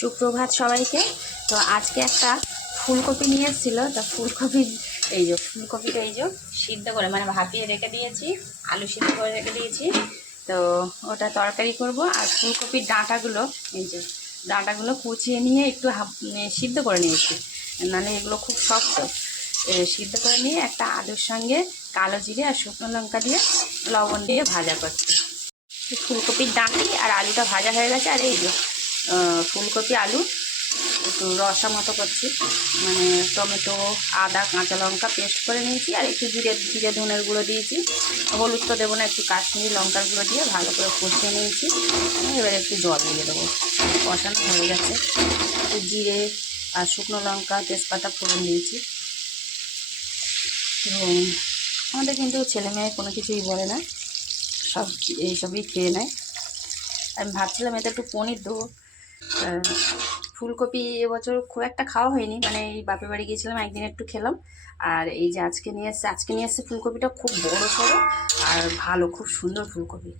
সুপ্রভাত সবাইকে। তো আজকে একটা ফুলকপি নিয়ে এসেছিল তা ফুলকপি এই যে, ফুলকপিটা এই যে সিদ্ধ করে মানে ভাপিয়ে রেখে দিয়েছি, আলু সিদ্ধ করে রেখে দিয়েছি। তো ওটা তরকারি করব আর ফুলকপির ডাঁটাগুলো, এই যে ডাঁটাগুলো কুচিয়ে নিয়ে একটু সিদ্ধ করে নিয়েছি। নাহলে এগুলো খুব শক্ত। সিদ্ধ করে নিয়ে একটা আলুর সঙ্গে কালো জিরে আর শুকনো লঙ্কা দিয়ে লবণ দিয়ে ভাজা করছি। ফুলকপির ডাঁটি আর আলুটা ভাজা হয়ে গেছে আর এই যে ফুলকপি, আলু, একটু রসা মতো করছি। মানে টমেটো, আদা, কাঁচা লঙ্কা পেস্ট করে নিয়েছি আর একটু জিরে জিরে ধনের গুঁড়ো দিয়েছি। হলুদ তো দেবো না, একটু কাশ্মীরি লঙ্কার গুঁড়ো দিয়ে ভালো করে কষিয়ে নিয়েছি। এবার একটু জল দিয়ে দেবো। কষানো হয়ে গেছে। একটু জিরে আর শুকনো লঙ্কা, তেজপাতা ফোড়ন দিয়েছি। তো আমাদের কিন্তু ছেলে মেয়ে কোনো কিছুই বলে না। সব এইসবই খেয়ে নেয়। আমি ভাবছিলাম এতে একটু পনির দেবো। ফুলকপি এবছর খুব একটা খাওয়া হয়নি। মানে এই বাপের বাড়ি গিয়েছিলাম, একদিন একটু খেলাম। আর এই যে আজকে নিয়ে এসছে, আজকে নিয়ে এসছে ফুলকপিটা খুব বড় সড়ো আর ভালো, খুব সুন্দর ফুলকপি।